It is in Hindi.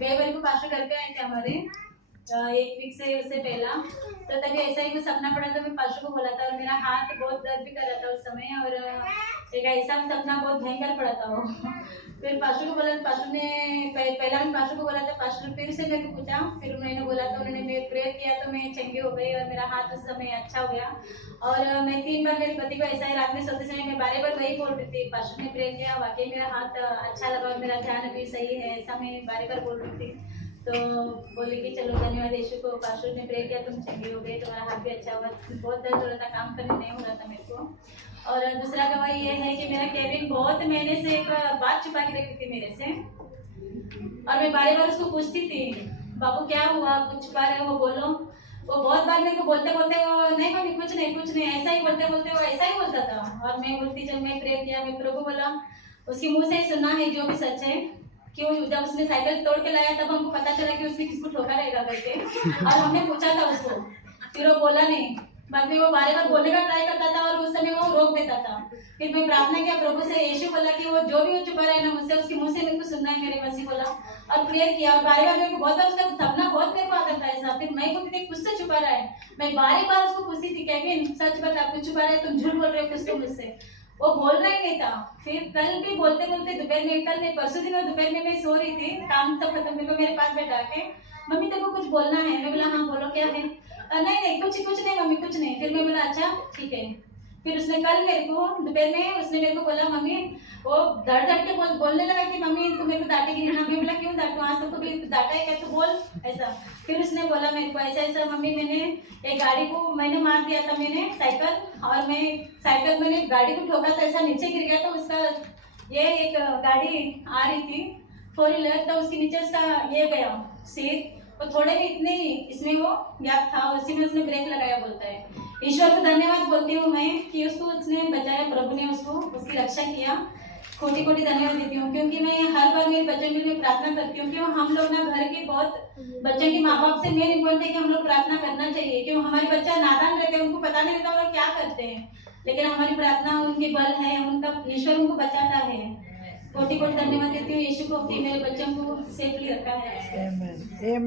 बेवल को पास्टर करके आए थे हमारे 1 वीक से उससे पहला। तो तभी ऐसा ही कुछ सपना पड़ा था, मैं पास्टर को बोला था और मेरा हाथ बहुत दर्द भी कर रहा था उस समय, और एक ऐसा सपना बहुत भयंकर पड़ा था वो। फिर पास्टर को बोला, पास्टर ने पहला मैं पास्टर को बोला था, पास्टर फिर से मेरे को पूछा, फिर मैंने बोला तो उन्होंने मेरे प्रेयर किया तो मैं चंगी हो गई और मेरा हाथ उस समय अच्छा हो गया। और मैं 3 बार मेरे पति को ऐसा ही रात में सोते समय मैं बार बार वही बोल रही थी, पास्टर ने प्रेयर किया, वाकई मेरा हाथ अच्छा लगा और मेरा ध्यान अभी सही है, ऐसा मैं बार बार बोल रही थी। तो बोले कि चलो धन्यवाद यीशु को, पास्टर ने प्रे किया, तुम चंगी हो गई, तुम्हारा हाथ भी अच्छा हुआ। बहुत दर्द हो रहा था, काम करने नहीं हो रहा था मेरे को। और दूसरा गवाही ये है कि मेरा केविन बहुत महीने से एक बात छुपा के रखी थी मेरे से, और मैं बार बार उसको पूछती थी, बाबू क्या हुआ, कुछ छुपा रहे हो, बोलो। वो बहुत बार मेरे को बोलते बोलते वो नहीं मम्मी कुछ नहीं कुछ नहीं, ऐसा ही बोलते बोलते वो ऐसा ही बोलता था। और मैं बोलती, जब मैं प्रे किया, मैं प्रभु बोला उसके मुंह से ही सुनना है जो भी सच है। क्यों, जब उसने साइकिल तोड़ के लाया तब हमको पता चला कि उसने किसको ठोका रहेगा करके, और हमने पूछा था उसको, फिर वो बोला नहीं। बाद में वो बार बार बोलने का ट्राई करता था और उस समय वो रोक देता था। फिर मैं प्रार्थना किया प्रभु से, यीशु बोला कि वो जो भी वो छुपा रहा है ना मुझसे, उसके मुंह से मेरे को सुनना है मेरे मसीह बोला। और प्रेयर किया, और बार बार मेरे को बहुत बार उसका सपना बहुत मेरे को आता था ऐसा। फिर मैं बोलती थी कुछ तो छुपा रहा है, मैं बार बार उसको पूछती थी, केविन सच बता कुछ छुपा रहा है, तुम झूठ बोल रहे हो कुछ तो मुझसे। वो बोल रहा ही नहीं था। फिर कल भी बोलते बोलते दोपहर में, कल नहीं परसों दिन दोपहर में मैं सो रही थी, काम सब खत्म, मेरे को मेरे पास बैठा के, मम्मी तेरे को कुछ बोलना है। मैं बोला हाँ बोलो क्या है। नहीं नहीं कुछ कुछ नहीं मम्मी कुछ नहीं। फिर मैं बोला अच्छा ठीक है। फिर उसने कल मेरे को दोपहर में उसने मेरे को बोला, मम्मी वो धड़ धड़ के बोलने लगा कि मम्मी तुम मेरे को डांटेगी नहीं। मैं बोला क्यों डांटू, आज तक तो भी डांटा है क्या, तू बोल ऐसा। फिर उसने बोला मेरे को ऐसा ऐसा, मम्मी मैंने एक गाड़ी को मैंने मार दिया था, मैंने साइकिल, और मैं साइकिल मैंने गाड़ी को ठोका था, ऐसा नीचे गिर गया था उसका। ये एक गाड़ी आ रही थी 4 व्हीलर, तो उसके नीचे उसका ये गया सीट, और थोड़े भी इतने इसमें वो गैप था, उसी में उसने ब्रेक लगाया बोलता है। ईश्वर को धन्यवाद बोलती हूँ मैं कि उसको उसने बचाया, प्रभु ने उसको उसकी रक्षा किया। कोटि कोटि धन्यवाद देती हूँ, क्योंकि मैं हर बार मेरे बच्चों के लिए प्रार्थना करती हूँ। क्यों हम लोग ना घर के बहुत बच्चों के माँ बाप से मेन इम्पोर्टेंट है कि हम लोग प्रार्थना करना चाहिए। क्यों हमारे बच्चा नादान रहते हैं, उनको पता नहीं रहता वो लोग क्या करते हैं, लेकिन हमारी प्रार्थना उनके बल है, उनका ईश्वर उनको बचाता है। कोटि कोटि धन्यवाद देती हूँ यीशु को कि मेरे बच्चों को सेफली रखा है।